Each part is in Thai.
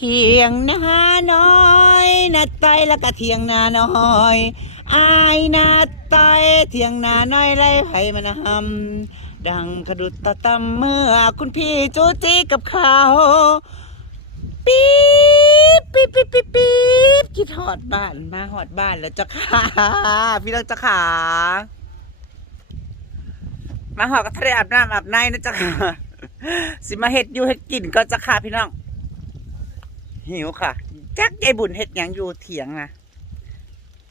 ทียงนาน้อยนาไตแล้วก็เทียงนาน้อยอายนาไตเทียงนาน้อยไล่ไผมันหำดังขดุดตะตำเมื่อคุณพี่จูจีกับเขาปี๊บปี๊บปี๊บปี๊บปี๊บคิดหอดบ้านมาหอดบ้านแล้วจ้ะค่ะพี่น้องจ้ะค่ะมาหอดก็ทะเลอาบน้ำอาบในนะจ๊ะค่ะสิมาเฮ็ดอยู่เฮ็ดกินก็จะค่ะพี่น้อง หิวค่ะ จักยายบุญเฮ็ดหยังอยู่เถียงนะ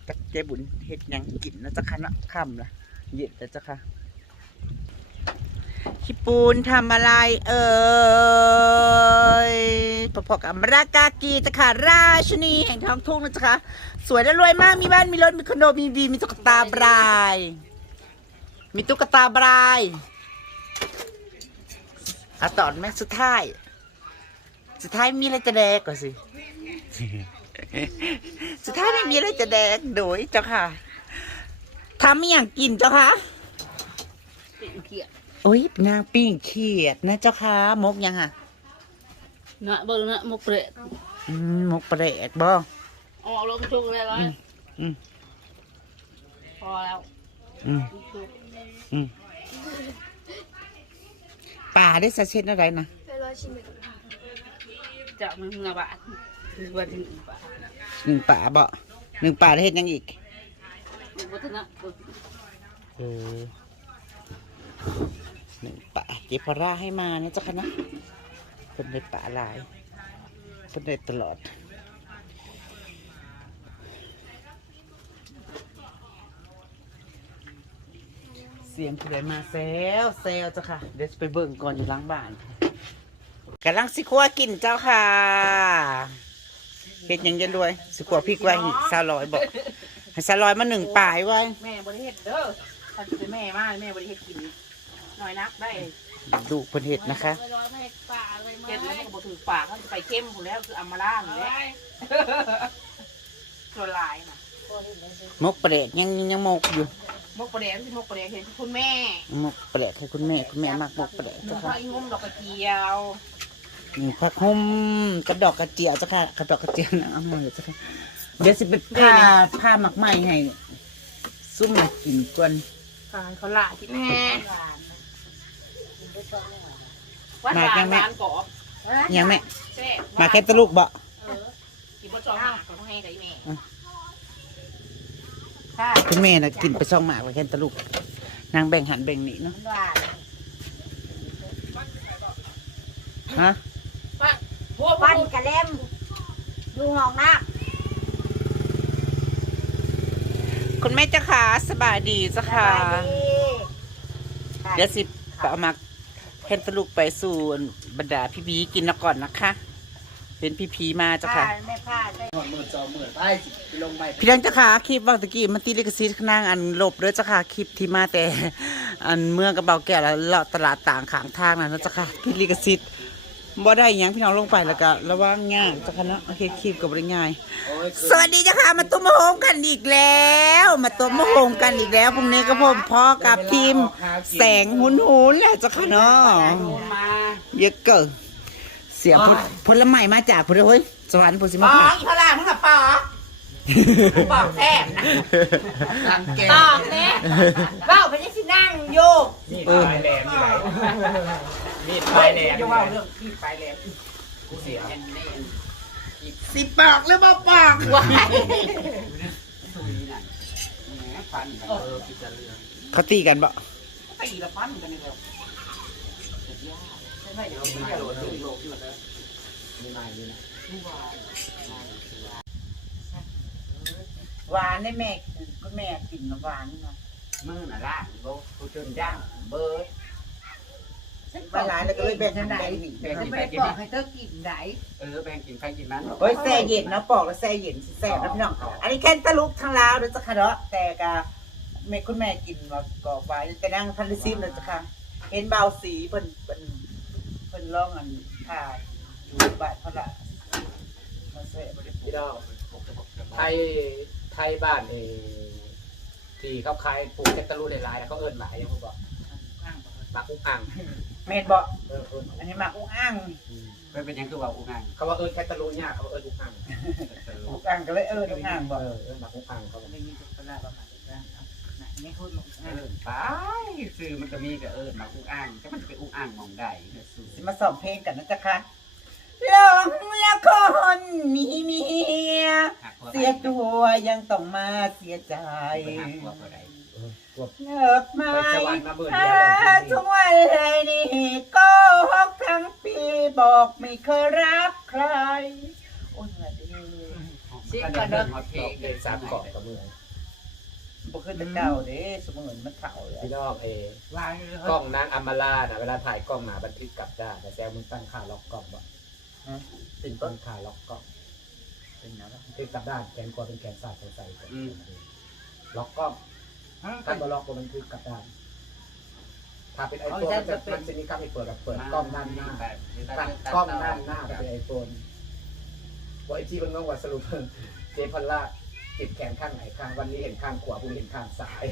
จักยายบุญเฮ็ดหยังกินนะจ๊ะค่ะเนาะค่ำละเย็นแล้วจ้ะค่ะพี่ปูนทำอะไรเอ่ยพอๆกับมรากากีจ้ะค่ะราชนีแห่งท้องทุ่งนะจ๊ะค่ะสวยและรวยมากมีบ้านมีรถมีคอนโดมีวีมีตุ๊กตาบราย มีตุ๊กตาบรายอะตอนแม่สุดท้าย สุดท้ายมีอะไรจะแดกก่อนสิ สุดท้ายไม่มีอะไรจะแดกโดยเจ้าค่ะทำไม่อย่างกินเจ้าค่ะปิ่งเขียดโอ้ยนางปิ้งเขียดนะเจ้าค่ะมกยังอะเนาะเบิ่งเนาะมุกเปรตอืมมกแปลกบ่เอาออกลงชุกเลยร้อยอืมอืมพอแล้วอืมอืมป่าได้สะเช็ดอะไรนะ จะมันเงาบาทหรือว่าถึงอีกบาทหนึ่งป่าบ่หนึ่งป่าได้เฮ็ดหยังอีกหรือว่าถึงนะเออหนึ่งป่าเก็บพาราให้มานะเจ้าค่ะนะเป็นในป่าหลายเป็นในตลอด เสียงผู้ใดมาแซวแซวเจ้าค่ะ เดี๋ยวจะไปเบิ่งก่อนอยู่หล้างบ้าน กำลังสิขัวกินเจ้าค่ะเฮ็ดหยังเย็นด้วย สิขัวพริกไว้ให้ซาลอยบอกให้ซาลอยมาหนึ่งป่ายไว้ แม่บริเฮ็ดเด้อถ้าเป็นแม่มาแม่บริเฮ็ดกินน้อยนักได้ดูเพิ่นเฮ็ดนะคะ เฮ็ดแล้วมันก็บ่ถือปากเขาไปเข้มผู้แล้วคืออัมมาล่าอยู่แล้วส่วนลายน่ะมกเปรตยังยังมกอยู่ มกประเดี๋ยวที่มกประเดี๋ยวเห็นคุณแม่มกเปรตให้คุณแม่คุณแม่มากมกเปรตหนูเจ้าพาค่ะอีงมดอกกระเจียว นี่ผักหุ้มกระดอกกระเจียวเจ้าค่ะกระดอกกระเจียวนะเอามาเลยเจ้าค่ะเดี๋ยวสิไปผ้าผ้าหมักไหมให้ซุ่มมากินก่อนทานเขาละที่แม่วัดหวานหวานกรอบยังแม่แซ่บมาแค่ตะลูกบ่เออกินบะจองหมากของให้กับอีแม่อะค่ะคุณแม่น่ะกินไปช่องหมากไปแค่ตะลูกนางแบ่งหันแบ่งนี่เนาะหวานฮะว่าพ วกปั้นกระเล่มดูห้องน้คุณแม่เจ้าค่ะสบายดีเจ้าำค่ะสบายดีเดี๋ยวสิเอามาแค่ตะลูกไปสู่บรรดาพี่พีกินแล้วก่อนนะคะ เป็นพี่พีมาเจ้าค่ะผ้าไม่ผ้าได้พี่น้องเจ้าค่ะคลิปว่างตะกี้มันตีลิขสิทธิ์ข้างนางอันลบเด้อเจ้าค่ะคลิปที่มาแต่ อันเมืองกระเบาแก่แล้วเลาะตลาดต่างขางทางนั่นนะเจ้าค่ะที่ลิขสิทธิ์ บ่ได้หยังพี่น้องลงไปแล้วก็ระวังง่ายจ้าค่ะเนาะโอเคคลิปกับ่ได้ง่าย สวัสดีจ้าค่ะมาตุ้มโฮมกันอีกแล้ว มาตุ้มโฮมกันอีกแล้วพรุ่งนี้ก็พบพ่อกับทีมแสงหุนหุนๆแหละจ้าค่ะเนาะเยอะเกินเสียงผลผลไม้มาจากพุ่นเฮ้ยสวรรค์ผลสิมาอผ่า อีพลามึงกับปอ กปอกแทบนะตอกเนี่ยเบ้าไปยังสินั่งอยู่เออมีดปลายแหลมจะว่าเรื่องที่ไปแล้วกูเสียสิปากหรือบ่ปากว้ายเขาตีกันบ่ตีละปั้นกันนี่แล้ว หวานได้แม่คุณแม่กินหวานเนาะมือน่ะล่างโบกูจนย่างเบิร์ดหวานหลายแล้วก็เลยแบ่งกันได้แบ่งกินไปไปกินบอกให้เธอกินไหนเออแบ่งกินไปกินนั้นโอ้ยแซ่เย็นเนาะปอกแล้วแซ่เย็นสิแซ่บนะพี่น้องอันนี้แค่ตะลุกทางลาวเด้อจ้ะค่ะเนาะแต่กะแม่คุณแม่กินว่ากรอบไว้แต่นั่งทันได้ซิมเลยจ้ะค่ะเห็นเบาสีเพิ่นเพิ่นเพิ่นร้องอันถ่ายอยู่บ้านเขาละมาแซ่บ พี่น้องไทย ไทยบ้านเอที่เขาขายปลูกแคตตาลูในลายเขาเอิ้นหมายยังผมบอกหมักอุ้งอ่างแม่นบ่เออเอิ้นอันนี้หมักอุ้งอ่างอืมเป็นเป็นยังคือว่าอุ้งอ่างเขาว่าเอิญแคตตาลูญาเขาว่าเอิญอุกอังอุกอ่างก็เลยเอออุกอ่างบ่เออเอิญหมักอุกอังเขาว่าได้ยินตลาดประมาณนั้นนี่พูดเอิญไปซื้อมันก็มีกับเอิญมาอุ้งอ่างแต่มันจะเป็นอุ้งอ่างมองได้เนี่ยสูสิมาสอบเพลงกันนะจ๊ะคะ ลงละคนมีเมีย หักหัวเสียตัวยังต้องมาเสียใจ หักหัวอะไรเออกลัวเลิกไหมไปสวรรค์มาเบิดถ้าเดียวทุกวันเลยนี่ก็หกทั้งปีบอกไม่เคยรักใคร โอ้ยเหนื่อยดีซิ่งกันเดินหอเพลดองกเด็กสามเกาะกับเมืองบ่ขึ้นแต่เก่าเด้สมมุติมันเข่าเลยพี่น้องเอวางกล้องนางอัมมาลาน่ะเวลาถ่ายกล้องหนาบันทึกกลับได้แต่แซวมึงตั้งค่าล็อกกล้องบ่ เป็นตั้ต้นงค่าล็อกกล้องเป็นนะบันทึกกลับด้านแกนกอเป็นแกนซ้ายแกนซ้ายก่อนล็อกกล้องถ้าบ่ล็อกก็บันทึกกลับด้าน ถ้าเป็นไอโฟนมันจะมันจะมีการเปิดแบบเปิดกล้องด้านหน้าตัดกล้องด้านหน้าเป็นไอโฟนว่าไอที่มันงงว่าสรุปเจพันล่าติดแขนข้างไหนข้างวันนี้เห็นข้างขวาผมเห็นข้างซ้าย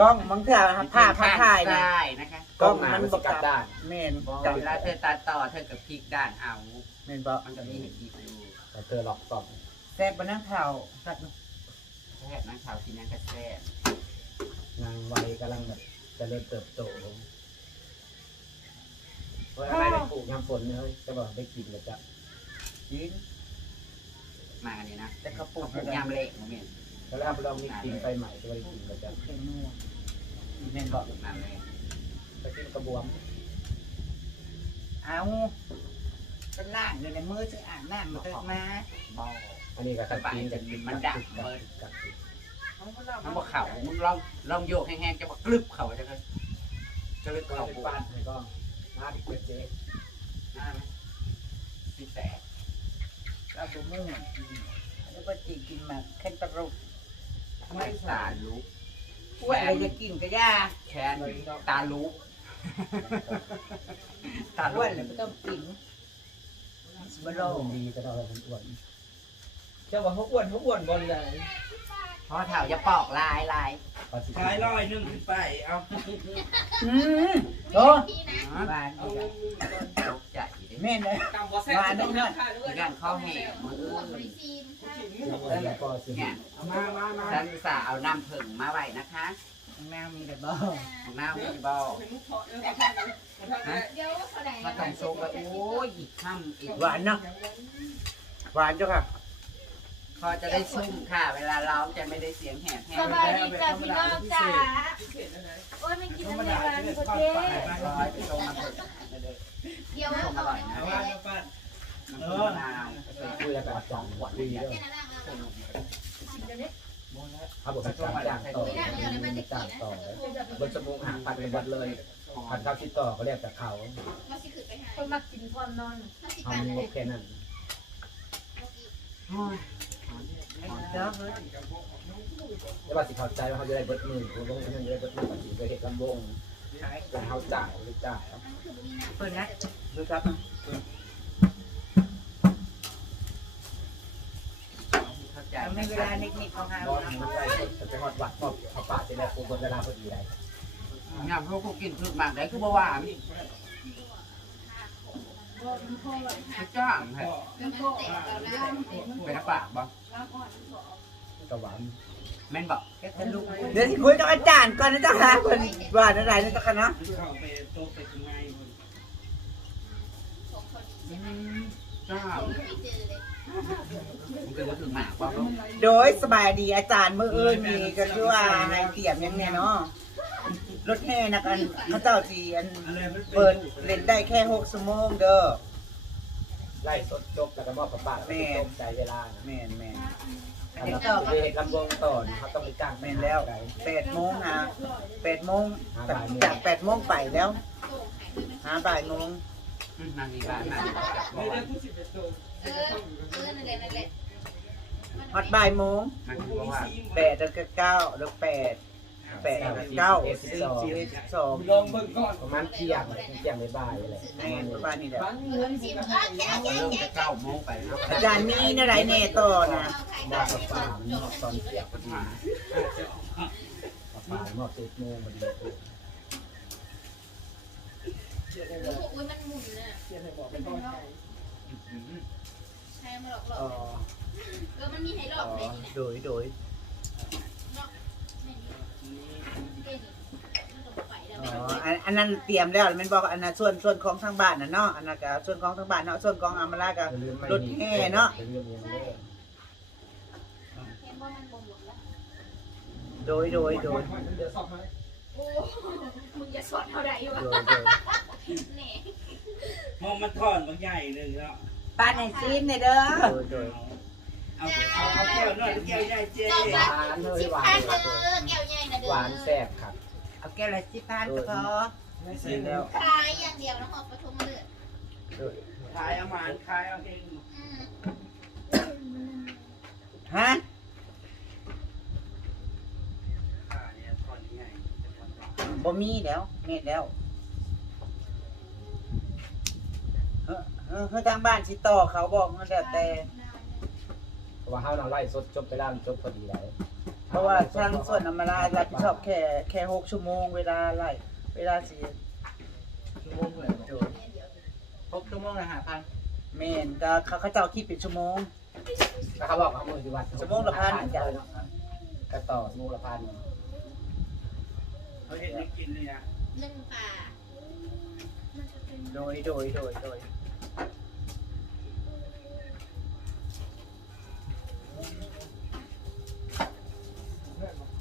กล้องมังเถอะผ้าผ้าถ่ายนะได้นะคะกล้องหน้ามันสิกลับด้านแม่นบอกจับเวลาเธอตัดต่อเธอกับพลิกด้านเอาแม่นบ่มันจะมีเห็นดีดูแต่เธอหลอกกล้องแซ่บบ่นั่งเข่าสัตว์แค่นักข่าวที่นั่นก็แซ่บนางวัยกำลังแบบเจะเริ่มเติบโตเพราะอะไรได้ปลูกยามฝนเนี่ยเฮ้ยจะบอกได้กินแล้วจ้ะยินมาอันนี้นะแต่เขาปลูปกลูกยามเละโมเมนต์ แล้วเราลองมีกินไปใหม่จะได้กินแล้วจ้ะเป็นนัวแม่นบ่ปลูกน้ำเละไปกินกระบวมเอาเป็นล่างเลยในมือจะอ่านน้ำมาเถิดมาบออันนี้ก็ขัดกินจากกินมันดังกัเบิดดกัดมันบอกเข่ามึงลองลองโยกแห้งๆจะบอกกลึบเข่าจะเลยจะเลยก็เข่าเป็นปวบ้าดนให้ก็มาดิเกเจ๊หน้าไหมสีแสบเราดูมุ่งแล้วก็จีกินหมากแค่ตะรุก ไม่สารลุกว่าอะไรจะกินก็ยาแคนตาลุกตาลุว่ากอะไรไม่ต้องกินสบโลอ้วนดีก็ได้คนอ้วนเจ้าว่าเขาอ้วนเขาอ้วนบนเลยเพราะเถ่าจะปอกลายลายปฏิขายร้อยหนึ่งขึ้นไป เอาอืมโอ้หวานเอาดีเงินอะก่อนตกใจดิ แม่นเลยตามบอสแซ่บต้องราคาด้วยย่านข้อแห้งมืออื่นแล้วก็สิเนี่ยมามามาฉันสาเอาน้ำผึ่งมาไว้นะคะแม่มีแต่บ่ของน้ำมีบอเป็นมุกเพาะเออขอโทษนะขอโทษนะเดี๋ยวแสดงมาต้องซุกแล้วโอ้ยอีกค่ำอีกหวานเนาะหวานเจ้าค่ะ พอจะได้ซุ่มค่ะ เวลาร้องจะไม่ได้เสียงแหบแห้สงบายดีจ้ะพี่น้องจ๋าพิเศษนะนะโอ้ยมันกินธรรมน้ำดามันที่โคเป็นเจความฝ่ายบ้านร้อยที่ลงมาเปิดเลยเดี๋ยวชมอร่อยนะเอาว่าป้านน้ำผึ้งมะนาวคุยแล้วก็สองขวดดีด้วยเขาบอกว่าจ้างจ้างต่อจ้างต่อบนสมุงหาพันเป็นวัดเลยพันข้าวที่ต่อเขาเรียกแต่เขาคนมากินพร้อมนอนเอามีงบแค่นั้นเจ้าเฮ้ย แล้วว่าสิเข้าใจว่าเขาจะได้เบิดมือคุณลงเขาจะได้เบิดมือกับสิจะเห็นลำวงเป็นเขาจ่ายหรือจ่ายเปิดนะดูครับเข้าใจมีเวลานิดๆของหาบอลมันไปจะไปหอดวัดหอบเขาป่าจะได้คูบนเวลาพอดีได้งามพวกกูกินพืชหมากได้คือบ่หวานจ้างฮะเป็นน้ำปากบ่ก ระหวานแม่นบ่เดี๋ยวสิคุยกับอาจารย์ก่อนนะเจ้าค่ะเพิ่นว่าอะไรนะเจ้าค่ะเนาะเข้าไปโตไปถึงไงจ้างมันคือว่าถึงหมากบ่โดยสบายดีอาจารย์มื้ออื่นนี่ก็คือว่าให้เตรียมหยังเนี่ยเนาะรถแห่นะกันเขาเจ้าสิอันอะไรมันเปิดเล่นได้แค่6ชั่วโมงเด้อไล่สดจบแล้วก็มอบกับป่าแล้วก็จบใจเวลาแม่นแม่น ถ้าเราไปเห็นลำวงต่อเขาต้องไปจ้างแม่นแล้ว8โมงหา8โมงจาก8โมงไปแล้วหาบ่ายโมงนางนี่บ้านนางจับบ่ไม่ไหวได้พูดสิบเอ็ดโตเออเออนั่นแหละนั่นแหละฮอดบ่ายโมงนางคือบ่หวาน8แล้วก็9แล้ว8 8แล้วก็9เอสิบสอง12ลองเบิ่งก่อนประมาณเที่ยงเที่ยงบ่ายอะไรแม่นประมาณนี้แหละฟังเงินสิบห้าเริ่มจะเก้าโมงไปแล้วอาจารย์มีอะไรแน่ต่อนะ มอบกับป่ามอบตอนเที่ยงพอดีกับป่ามอบสิบโมงพอดีอุ้ยมันหมุนน่ะเสียให้บอกเป็นพ่อใช่มาหลอกหลอ๋ออกเออมันมีให้หลอกเลยนี่นะโดยโดยอ๋ออันอันนั้นเตรียมแล้วมันบอกว่าอันนั้นส่วนส่วนของทางบ้านน่ะเนาะอันนั้นก็ส่วนของทางบ้านเนาะส่วนของอามาลาก็รถแห่เนาะเรื่เนเด้ เห็นว่ามันบ่หมดแล้วโดยโดยโดยเดี๋ยวสอบมาโอ้มึงจะสอนเท่าไหร่วะโดยโดยแหน่มองมันถอนมันใหญ่เลยแล้วป้าในซีนเนี่ยเด้อโดยโดยเอาเอาเอาแก้วหน่อยแก้วใหญ่เจ๊สองหพันวานเลยสิบหวาพันนเด้อแก้วใหญ่นะเด้อหวานแซ่บครับเอาแก้วละสิบพันก็พอไม่เสเสร็ร็จจแล้แล้ววขายอย่างเดียวนะหอบปฐมเลือดโดยขายเอาหมานขายเอาเอง อืม ฮะ ขายเนี่ยถอนใหญ่ บ่ มีแล้วเม็ดแล้วเออเออคือทางบ้านสิต่อเขาบอกมันแล้วแต่ เพราะว่าเฮาเราไล่สดจบไปแล้วมันจบพอดีเลยเพราะว่าทางส่วนอำมาลารับผิดชอบแค่แค่หกชั่วโมงเวลาไล่เวลาสิชั่วโมงเลยโดยหกชั่วโมงละห้าพันแม่นก็เขาเขาเจ้าคิดเป็นชั่วโมง แล้วเขาบอกว่ามือที่วัดชั่วโมงละพันจ้ะกระต่อชั่วโมงละพัน เขาเห็นได้กินเลยนะหนึ่งป่าโดยโดยโดยโดย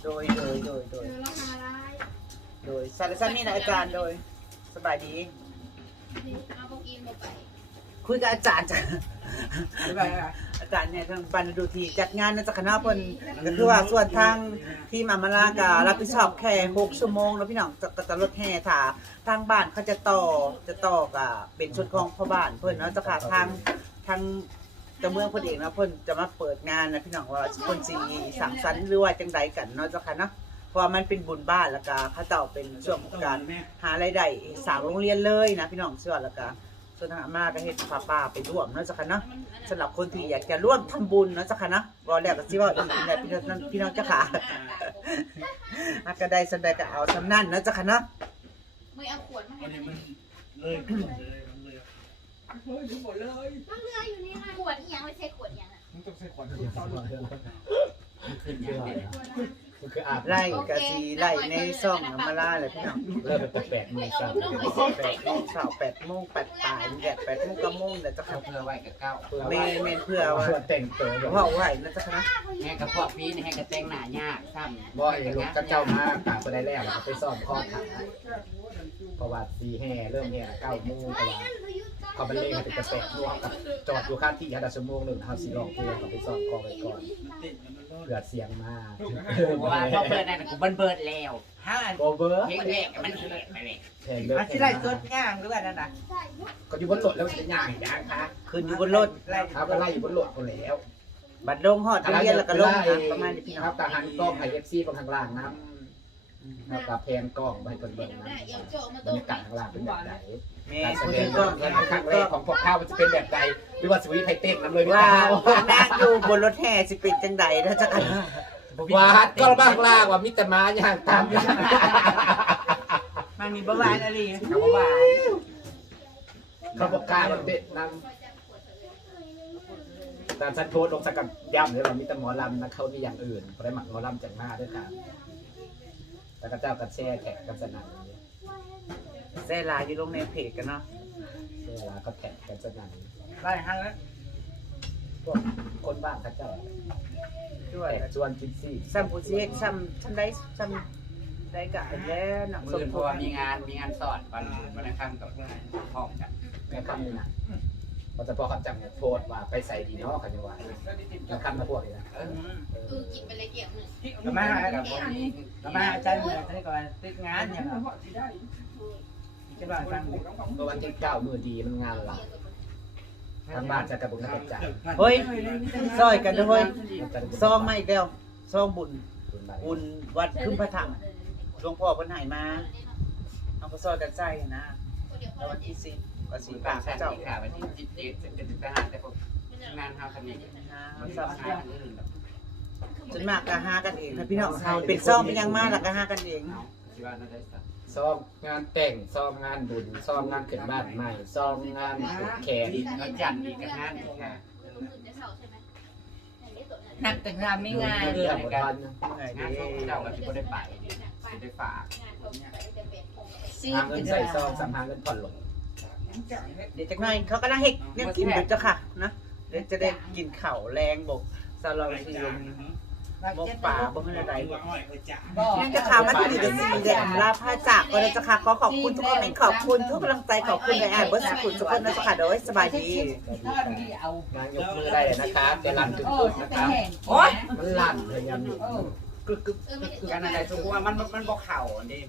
โดยโดยโดยโดยเออเราทำอะไรโดยสารสันนี่นะอาจารย์โดยสบายดี เอาพวกกินหมดไป คุยกับอาจารย์จ้ะไม่เป็นไรอาจารย์เนี่ยทางปันดูทีจัดงานนะจักคณะเพิ่นก็คือว่าส่วนทางที่มามาลาการับผิดชอบแค่6ชั่วโมงแล้วพี่น้องจะก็จะรถแห่ถาทางบ้านเขาจะต่อจะต่อกับเป็นชุดของพ่อบ้านเพิ่นเนาะเจ้าค่ะทางทางเจ้าเมืองเพิ่นเองนะเพิ่นจะมาเปิดงานนะพี่น้องว่าเพิ่นสิสังสรรค์หรือว่าจังใดกันเนาะเจ้าค่ะเนาะเพราะว่ามันเป็นบุญบ้านแล้วก็เขาเจ้าเป็นช่วงของการหารายได้สร้างโรงเรียนเลยนะพี่น้องเชื่อแล้วก็ ส่วนทางอามาก็เฮ็ดป้าป้าไปร่วมเนาะจ้ะค่ะเนาะสำหรับคนที่อยากจะร่วมทำบุญเนาะจ้ะค่ะเนาะบ่แล้วก็สิว่าอีกนะพี่น้องพี่น้องจ้ะค่ะอาก็ได้สำได้ก็เอาสำนั่นเนาะจ้ะค่ะเนาะไม่เอาขวดมาให้วันมันี้นมันเลยหมดเลยมันเลยเฮ้ยหมดเลยมันเรืออยู่นี่ค่ะขวดอีหยังไม่ใช่ขวดอีหยังอะมึงต้องใส่ขวดทุกตอนเลยขึ้นเยอะ มันคืออาบไล่ก็สิไล่ในซ่องอามาลาเลยพี่น้องเริ่มเป็นแปลกๆมือสั่น8โมงเช้า8โมง8ปลายแดด8โมง9โมงเด้อจ้ะค่ะเพื่อไว้กับเก้าแม่แม่นเพื่อว่าเพื่อแต่งตัวแบบเว้าไว้เนาะจ้ะค่ะเนาะแม่กับพวกพี่นี่ให้กระเต้งหนายากซ้ำบ่อยลูกกระเจ้ามากตามไปได้แล้วแล้วก็ไปซ่อมข้อถังเพราะว่าสีแห่เริ่มแห่เก้าโมงแต่ว่าเขาไปเล่นกันจะแปะรวมกับจอดอยู่ข้างที่ฮัตชั่วโมงหนึ่งเฮาสิลองเพลงเขาไปซ่อมข้อไว้ก่อน ติดมันโดนเผื่อเสียงมาเพราะว่าพอเปิดนั่นกูเบิ้ลเบิดแล้วฮะโอเวอร์เพลงแรกมันแหกไปเลยเพลงเลิกอาสิไล่สดย่างหรือว่านั่นน่ะก็อยู่บนรถแล้วเป็นอย่างอย่างคะขึ้นอยู่บนรถไล่เขาก็ไล่อยู่บนรถคนแล้วบัดลงฮอดโรงเรียนแล้วก็ลงนะประมาณนี้พี่น้องครับทหารกล้องไอเอฟซีบางทางล่างนะครับ แล้วก็แพนกล้องไปคนเบิ่งนะเดี๋ยวโจมาบรต้รมยากาศข้างล่างเป็นแบบไหนแม่การแสผู้ดที่งก็งานครั้งแรกของพวกข้าวมันจะเป็นแบบใดหรือว่าสวีทไทยเต้นน้ำเลยไม่ว่าเท้านั่งอยู่บนรถแห่สิเป็นจังใดถ้าจะกันวาดก็บ้างล่างว่ามิตรมาอย่างตามกันมันมีประวานอะไรเขาบอกว่าเขาบอกกล้ามันเด็ดนำแต่ฉันโพสต์ลงสักกับย้ำเลยว่ามิตรหมอลำนะเขามีอย่างอื่นเขาได้หมักหมอลำจากมาด้วยค่ะ แล้วก็เจ้ากันแช่แท็กกันสนั่นอย่างเงี้ยเซลาอยู่ลงในเพจกันเนาะเวลาเขาแท็กกันสนั่นไล่ฮันแล้วพวกคนบ้านเขาเจ้าด้วยแต่ชวนกินซี่ซัมปูซีเอ็กซัมซัมได้ซัมได้กะแล้วหนังสมืมอเพทราะบว่ามีงานมีงานสอนวันวันอังคารกับพร้อมกันแม่คำนี่นะ พอจะพอเขาจังโพสต์ว่าไปใส่ดีเนาะกันจังหวะแม่คำมาพวกนี้นะเออเออกินไปเลยเกี่ยวหนึ่งก็มากับพวกนี้ก็มาอาจารย์เนี่ยให้ก่อนติดงานเนี่ยได้จะบ้านฟังเมื่อวันที่เก้ามือดีมันงานหลักทางบ้านจะกระบุกนักจ่ายเฮ้ยซอยกันด้วยซองไม่แล้วซองบุญบุญวัดขึ้นพระธรรมหลวงพ่อเพิ่นให้มาเอาไปซอยกันใส่นะแล้ววันที่สิบ ก็สีปากเจ้าค่ะวัที่สิบเจ็ดสิบเจ็ดสิบห้าแต่ผมงานเฮาทำนี่มันสำคัญจนมากกะฮากันเองพี่น้องเฮาเป็นซ่อมเป็นยังมากหลักกะฮากันเองซ่อมงานแต่งซ่อมงานบุญซ่อมงานเกิดบ้านใหม่ซ่อมงานแขกงานจันทร์อีกงานนึงค่ะนักแต่งงานไม่ง่ายเลยการงานเจ้าก็ที่ได้ไปได้ฝากซีนเงินใส่ซ่อมสัมภาระเงินผ่อนหลง เดี๋ยวจะง่ายเขาก็นั่งเฮ็ดเนี่ยกินเดี๋ยวเจ้าค่ะนะเดี๋ยวจะได้กินข้าวแรงบกซาลาซีลงบกป่าบกอะไรอ้อยเพื่อจ่านั่นจะค่ะมาที่ดีกับสีแดงลาผ้าจากก็เลยจะค่ะขอขอบคุณทุกคอมเมนต์ขอบคุณทุกกำลังใจขอบคุณในอ่านเบิร์ดสกุลทุกคนนะค่ะโดยสบายดีทอดดีเอางานยกมือได้เลยนะคะจะลั่นกึกๆนะครับโอ้ยมันลั่นพยายามอยู่กึกกึกเออไม่ได้การอะไรสมมติว่ามันมันบ่เข่าอันนี้